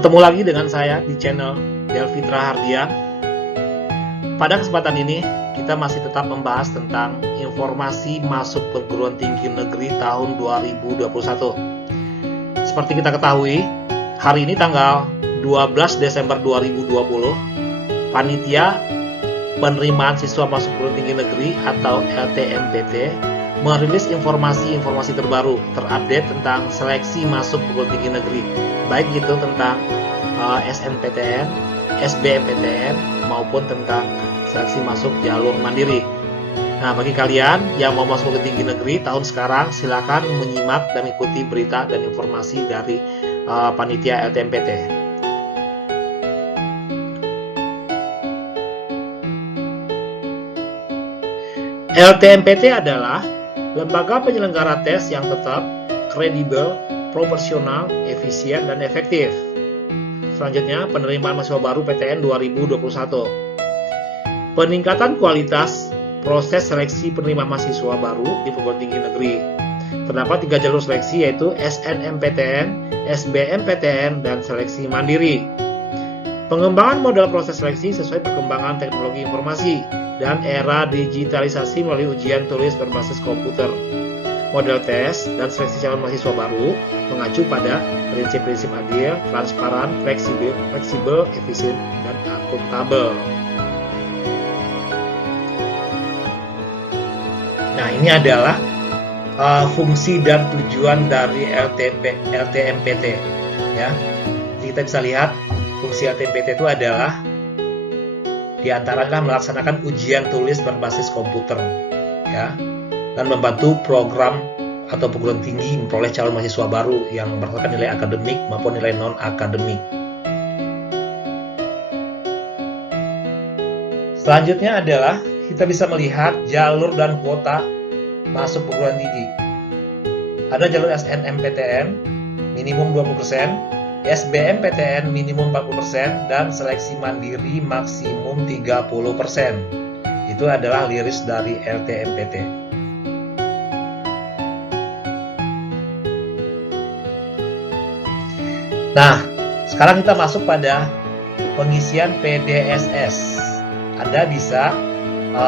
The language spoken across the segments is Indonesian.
Ketemu lagi dengan saya di channel Delfitra Hardian. Pada kesempatan ini, kita masih tetap membahas tentang informasi masuk perguruan tinggi negeri tahun 2021. Seperti kita ketahui, hari ini tanggal 12 Desember 2020, Panitia Penerimaan Siswa Masuk Perguruan Tinggi Negeri atau LTMPT merilis informasi-informasi terbaru, terupdate tentang seleksi masuk perguruan tinggi negeri, baik itu tentang SNPTN, SBMPTN, maupun tentang seleksi masuk jalur mandiri. Nah, bagi kalian yang mau masuk perguruan tinggi negeri tahun sekarang, silakan menyimak dan ikuti berita dan informasi dari panitia LTMPT. LTMPT adalah lembaga penyelenggara tes yang tetap, kredibel, proporsional, efisien, dan efektif. Selanjutnya, penerimaan mahasiswa baru PTN 2021. Peningkatan kualitas proses seleksi penerimaan mahasiswa baru di perguruan tinggi negeri. Terdapat 3 jalur seleksi, yaitu SNMPTN, SBMPTN, dan seleksi mandiri. Pengembangan model proses seleksi sesuai perkembangan teknologi informasi dan era digitalisasi melalui ujian tulis berbasis komputer. Model tes dan seleksi calon mahasiswa baru mengacu pada prinsip-prinsip adil, transparan, fleksibel, efisien, dan akuntabel. Nah, ini adalah fungsi dan tujuan dari LTMPT. Ya, jadi kita bisa lihat fungsi LTMPT itu adalah diantaranya melaksanakan ujian tulis berbasis komputer, ya, dan membantu program atau perguruan tinggi memperoleh calon mahasiswa baru yang berdasarkan nilai akademik maupun nilai non akademik. Selanjutnya adalah kita bisa melihat jalur dan kuota masuk perguruan tinggi. Ada jalur SNMPTN minimum 20%, SBMPTN minimum 40%, dan seleksi mandiri maksimum 30%. Itu adalah liris dari LTMPT. Nah, sekarang kita masuk pada pengisian PDSS. Anda bisa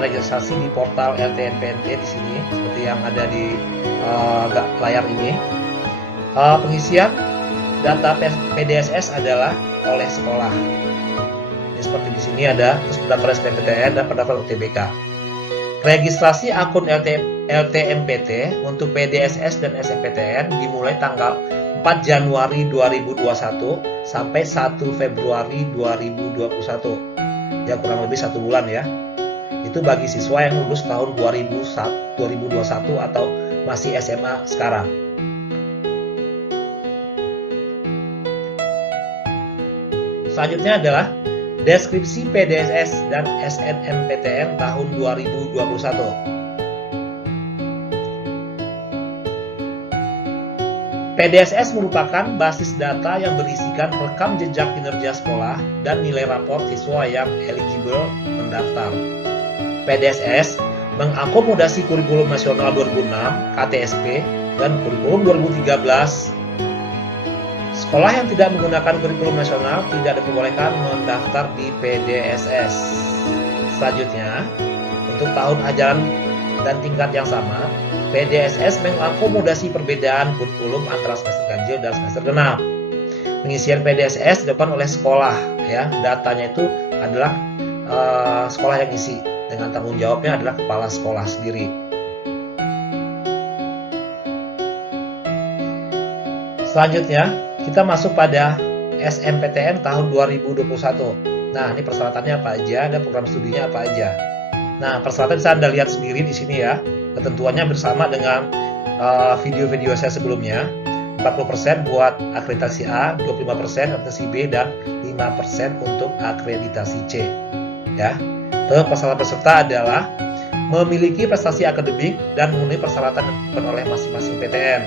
registrasi di portal LTMPT di sini, seperti yang ada di layar ini. Pengisian data PDSS adalah oleh sekolah. Jadi seperti di sini ada pendaftaran SNMPTN dan pendaftaran UTBK. Registrasi akun LTMPT untuk PDSS dan SNMPTN dimulai tanggal 4 Januari 2021 sampai 1 Februari 2021. Ya, kurang lebih 1 bulan ya. Itu bagi siswa yang lulus tahun 2021 atau masih SMA sekarang. Selanjutnya adalah deskripsi PDSS dan SNMPTN tahun 2021. PDSS merupakan basis data yang berisikan rekam jejak kinerja sekolah dan nilai rapor siswa yang eligible mendaftar. PDSS mengakomodasi kurikulum nasional 2006, KTSP, dan kurikulum 2013. Sekolah yang tidak menggunakan kurikulum nasional tidak diperbolehkan mendaftar di PDSS. Selanjutnya, untuk tahun ajaran dan tingkat yang sama, PDSS mengakomodasi perbedaan kurikulum antara semester ganjil dan semester genap. Pengisian PDSS dilakukan oleh sekolah, ya. Datanya itu adalah sekolah yang isi, dengan tanggung jawabnya adalah kepala sekolah sendiri. Selanjutnya, kita masuk pada SNMPTN tahun 2021. Nah, ini persyaratannya apa aja dan program studinya apa aja. Nah, persyaratan bisa Anda lihat sendiri di sini ya. Ketentuannya bersama dengan video-video saya sebelumnya. 40% buat akreditasi A, 25% akreditasi B, dan 5% untuk akreditasi C. Ya. Terus persyaratan peserta adalah memiliki prestasi akademik dan memenuhi persyaratan oleh masing-masing PTN.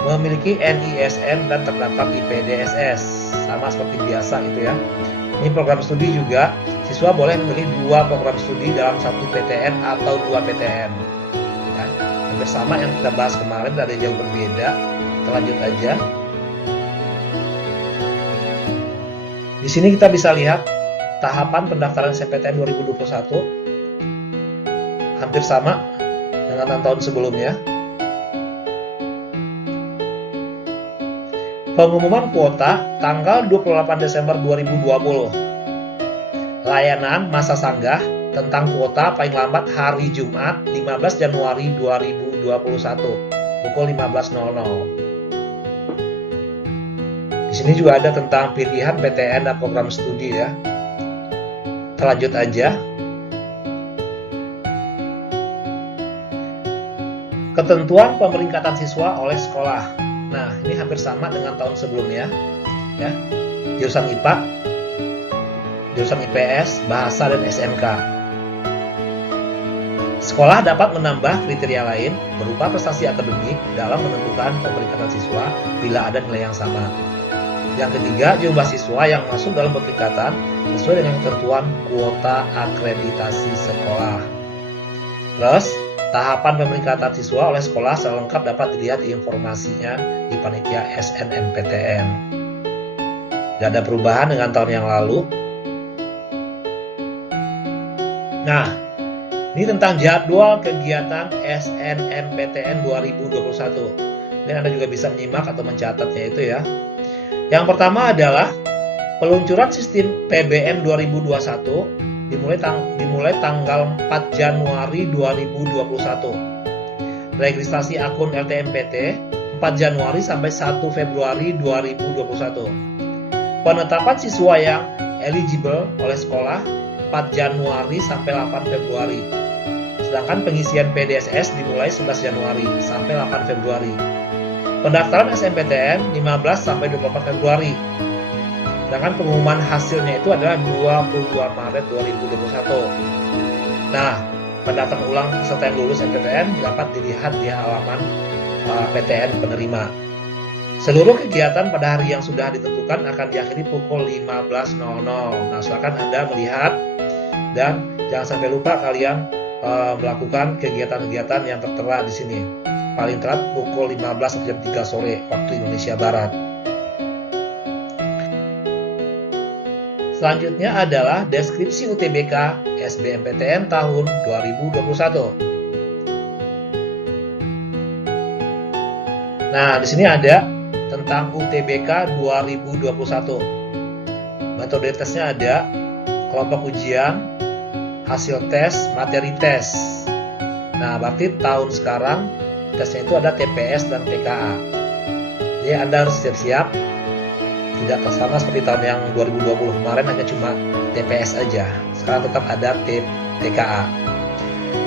Memiliki NISN dan terdaftar di PDSS, sama seperti biasa gitu ya. Ini program studi juga, siswa boleh memilih 2 program studi dalam 1 PTN atau 2 PTN. Ya, bersama yang kita bahas kemarin ada jauh berbeda. Kita lanjut aja. Di sini kita bisa lihat tahapan pendaftaran SNMPTN 2021 hampir sama dengan tahun sebelumnya. Pengumuman kuota tanggal 28 Desember 2020. Layanan masa sanggah tentang kuota paling lambat hari Jumat 15 Januari 2021 pukul 15.00. Di sini juga ada tentang pilihan PTN dan program studi ya. Kita lanjut aja. Ketentuan pemeringkatan siswa oleh sekolah. Nah, ini hampir sama dengan tahun sebelumnya ya. Jurusan IPA, jurusan IPS, bahasa dan SMK. Sekolah dapat menambah kriteria lain berupa prestasi akademik dalam menentukan pemeringkatan siswa bila ada nilai yang sama. Yang ketiga, jumlah siswa yang masuk dalam pemeringkatan sesuai dengan ketentuan kuota akreditasi sekolah. Terus, tahapan pemeringkatan siswa oleh sekolah secara lengkap dapat dilihat informasinya di panitia SNMPTN. Tidak ada perubahan dengan tahun yang lalu. Nah, ini tentang jadwal kegiatan SNMPTN 2021. Dan Anda juga bisa menyimak atau mencatatnya itu ya. Yang pertama adalah peluncuran sistem PBM 2021 dimulai tanggal 4 Januari 2021. Registrasi akun LTMPT 4 Januari sampai 1 Februari 2021. Penetapan siswa yang eligible oleh sekolah 4 Januari sampai 8 Februari. Sedangkan pengisian PDSS dimulai 11 Januari sampai 8 Februari. Pendaftaran SNMPTN 15 sampai 24 Februari. Sedangkan pengumuman hasilnya itu adalah 22 Maret 2021. Nah, pendaftaran ulang peserta yang lulus SNMPTN dapat dilihat di halaman PTN penerima. Seluruh kegiatan pada hari yang sudah ditentukan akan diakhiri pukul 15.00. Nah, silakan Anda melihat dan jangan sampai lupa kalian melakukan kegiatan-kegiatan yang tertera di sini. Paling telat pukul 15 sampai jam 3 sore waktu Indonesia Barat. Selanjutnya adalah deskripsi UTBK SBMPTN tahun 2021. Nah, di sini ada tentang UTBK 2021. Metode tesnya ada kelompok ujian, hasil tes, materi tes. Nah, berarti tahun sekarang tesnya itu ada TPS dan TKA. Jadi Anda harus siap-siap. Tidak sama seperti tahun yang 2020 kemarin hanya cuma TPS aja. Sekarang tetap ada TKA.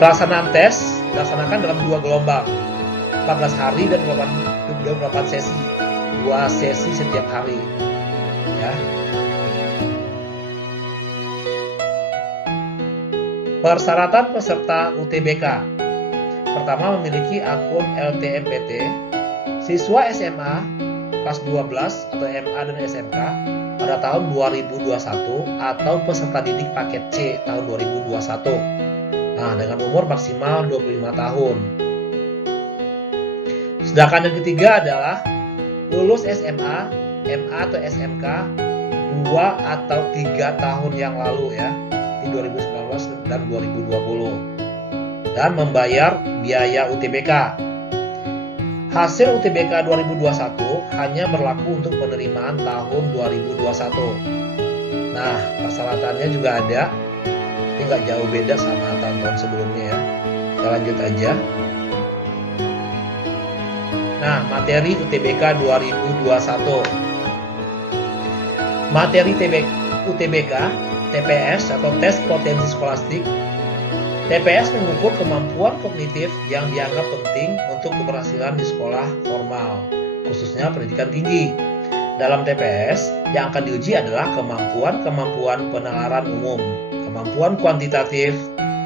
Pelaksanaan tes dilaksanakan dalam 2 gelombang, 14 hari dan 28 sesi. 2 sesi setiap hari. Ya. Persyaratan peserta UTBK. Pertama, memiliki akun LTMPT. Siswa SMA kelas 12 atau MA dan SMK pada tahun 2021 atau peserta didik paket C tahun 2021. Nah, dengan umur maksimal 25 tahun. Sedangkan yang ketiga adalah lulus SMA, MA atau SMK 2 atau 3 tahun yang lalu ya, di 2019 dan 2020. Dan membayar biaya UTBK. Hasil UTBK 2021 hanya berlaku untuk penerimaan tahun 2021. Nah, persyaratannya juga ada, ini nggak jauh beda sama tahun-tahun sebelumnya ya. Kita lanjut aja. Nah, materi UTBK 2021. Materi UTBK, TPS atau tes potensi skolastik. TPS mengukur kemampuan kognitif yang dianggap penting untuk keberhasilan di sekolah formal, khususnya pendidikan tinggi. Dalam TPS, yang akan diuji adalah kemampuan penalaran umum, kemampuan kuantitatif,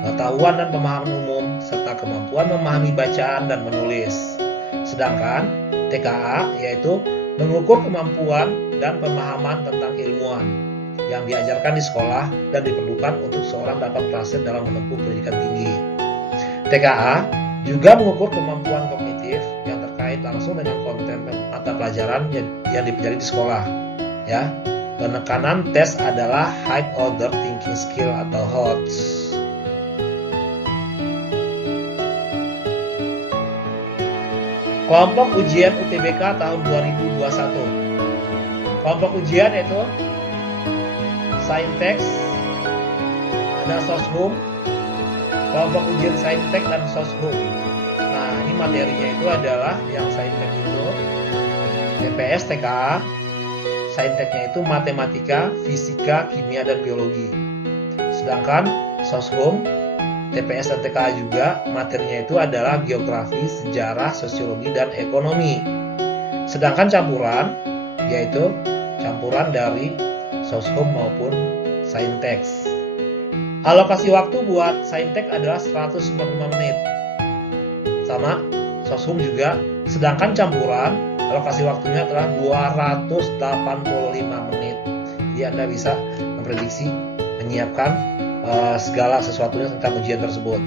pengetahuan dan pemahaman umum, serta kemampuan memahami bacaan dan menulis. Sedangkan TKA yaitu mengukur kemampuan dan pemahaman tentang ilmuwan yang diajarkan di sekolah dan diperlukan untuk seorang dapat berhasil dalam menempuh pendidikan tinggi. TKA juga mengukur kemampuan kognitif yang terkait langsung dengan konten mata pelajaran yang dipelajari di sekolah. Ya, Penekanan tes adalah High Order Thinking Skill atau HOTS. Kelompok ujian UTBK tahun 2021. Kelompok ujian yaitu Saintek, ada Soshum, kelompok ujian Saintek dan Soshum. Nah, ini materinya itu adalah yang Saintek itu TPS, TKA. Sainteknya itu matematika, fisika, kimia, dan biologi. Sedangkan Soshum, TPS dan TKA juga materinya itu adalah geografi, sejarah, sosiologi, dan ekonomi. Sedangkan campuran yaitu campuran dari Soshum maupun Saintek. Alokasi waktu buat Saintek adalah 195 menit. Sama Soshum juga. Sedangkan campuran alokasi waktunya adalah 285 menit. Jadi Anda bisa memprediksi, menyiapkan segala sesuatunya tentang ujian tersebut.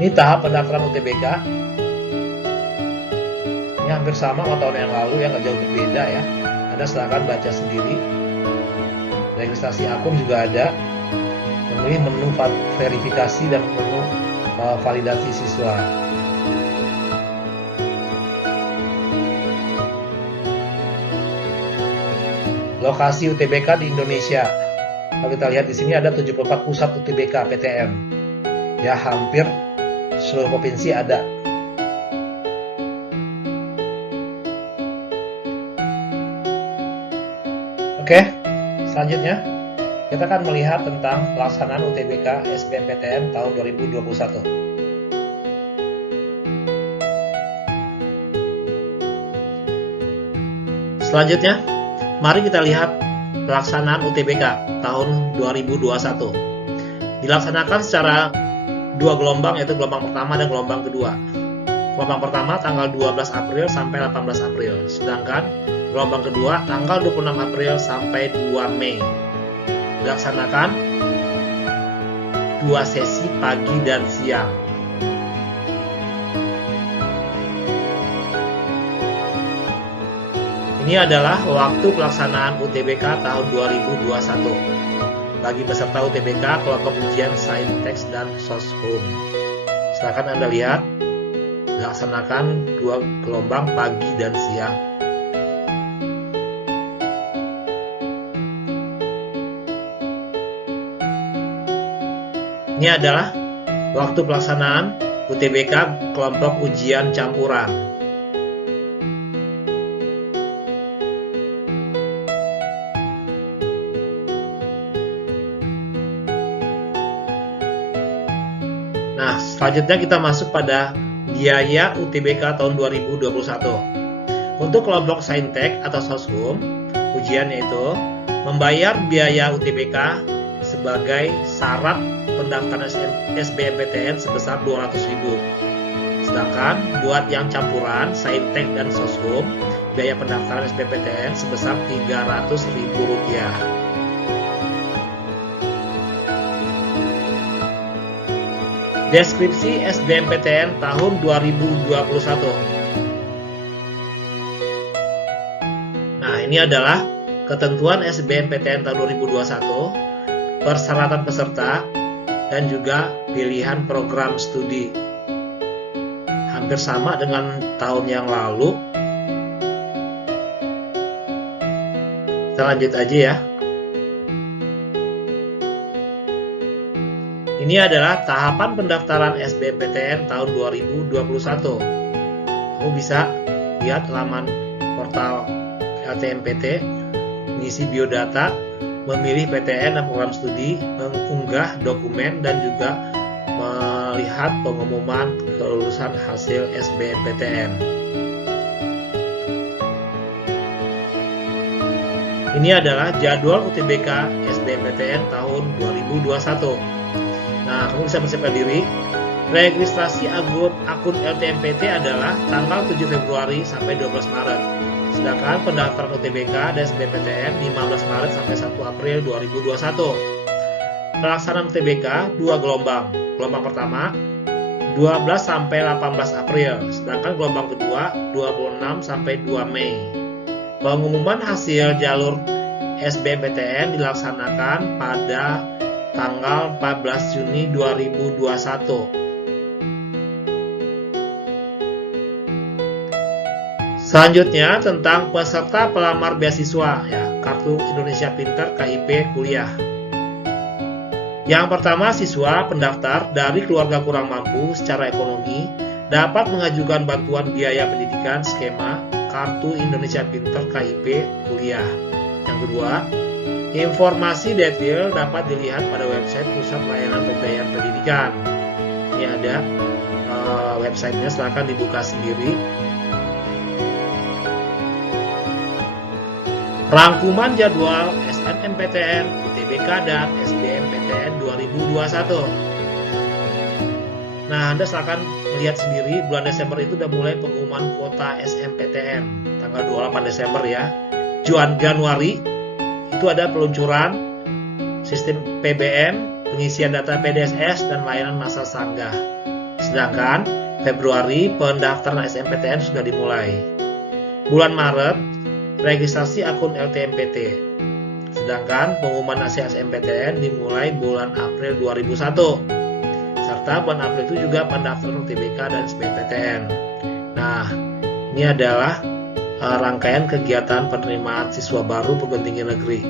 Ini tahap pendaftaran UTBK. Ini hampir sama sama tahun yang lalu, yang nggak jauh berbeda ya. Anda silakan baca sendiri. Registrasi akun juga ada. Memilih menu verifikasi dan menu validasi siswa. Lokasi UTBK di Indonesia. Kalau kita lihat di sini ada 74 pusat UTBK PTN. Ya, hampir seluruh provinsi ada. Oke, selanjutnya kita akan melihat tentang pelaksanaan UTBK SBMPTN tahun 2021. Selanjutnya, mari kita lihat pelaksanaan UTBK tahun 2021. Dilaksanakan secara dua gelombang, yaitu gelombang pertama dan gelombang kedua. Gelombang pertama tanggal 12 April sampai 18 April, sedangkan gelombang kedua tanggal 26 April sampai 2 Mei. Dilaksanakan dua sesi pagi dan siang. Ini adalah waktu pelaksanaan UTBK tahun 2021 bagi peserta UTBK kelompok ujian Saintek dan Soshum. Silakan Anda lihat, dilaksanakan dua gelombang pagi dan siang. Ini adalah waktu pelaksanaan UTBK kelompok ujian campuran. Nah, selanjutnya kita masuk pada biaya UTBK tahun 2021. Untuk kelompok Saintek atau Soshum, ujiannya itu membayar biaya UTBK sebagai syarat pendaftaran SBMPTN sebesar 200.000. Sedangkan buat yang campuran Saintek dan Soshum, biaya pendaftaran SBMPTN sebesar Rp300.000. Deskripsi SBMPTN tahun 2021. Nah, ini adalah ketentuan SBMPTN tahun 2021, persyaratan peserta, dan juga pilihan program studi. Hampir sama dengan tahun yang lalu. Kita lanjut aja ya. Ini adalah tahapan pendaftaran SBMPTN tahun 2021. Kamu bisa lihat laman portal LTMPT, mengisi biodata, memilih PTN dan program studi, mengunggah dokumen, dan juga melihat pengumuman kelulusan hasil SBMPTN. Ini adalah jadwal UTBK SBMPTN tahun 2021. Nah, kamu bisa persiapkan diri. Registrasi akun LTMPT adalah tanggal 7 Februari sampai 12 Maret. Sedangkan pendaftaran UTBK dan SBMPTN 15 Maret sampai 1 April 2021. Pelaksanaan UTBK 2 gelombang. Gelombang pertama 12 sampai 18 April, sedangkan gelombang kedua 26 sampai 2 Mei. Pengumuman hasil jalur SBMPTN dilaksanakan pada tanggal 14 Juni 2021. Selanjutnya tentang peserta pelamar beasiswa, ya, Kartu Indonesia Pintar KIP Kuliah. Yang pertama, siswa pendaftar dari keluarga kurang mampu secara ekonomi dapat mengajukan bantuan biaya pendidikan skema Kartu Indonesia Pintar KIP Kuliah. Yang kedua, informasi detail dapat dilihat pada website Pusat Layanan Pembiayaan Pendidikan. Ini ada websitenya, silahkan dibuka sendiri. Rangkuman jadwal SNMPTN, UTBK, dan SBMPTN 2021. Nah, Anda silakan melihat sendiri, bulan Desember itu sudah mulai pengumuman kuota SNMPTN, tanggal 28 Desember ya. Januari itu ada peluncuran sistem PBM, pengisian data PDSS, dan layanan masa sanggah. Sedangkan Februari pendaftaran SNMPTN sudah dimulai. Bulan Maret registrasi akun LTMPT. Sedangkan pengumuman hasil SNMPTN dimulai bulan April 2001. Serta bulan April itu juga pendaftaran UTBK dan SBMPTN. Nah, ini adalah rangkaian kegiatan penerimaan siswa baru perguruan tinggi negeri.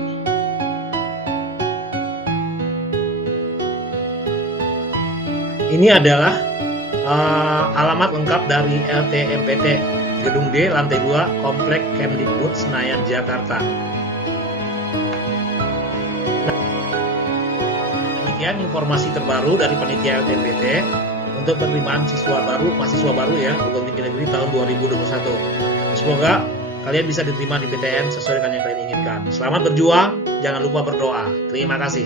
Ini adalah alamat lengkap dari LTMPT, Gedung D, lantai 2, Komplek Kemdikbud, Senayan, Jakarta. Demikian informasi terbaru dari panitia LTMPT untuk penerimaan mahasiswa baru ya, perguruan tinggi negeri tahun 2021. Semoga kalian bisa diterima di PTN sesuai dengan yang kalian inginkan. Selamat berjuang, jangan lupa berdoa. Terima kasih.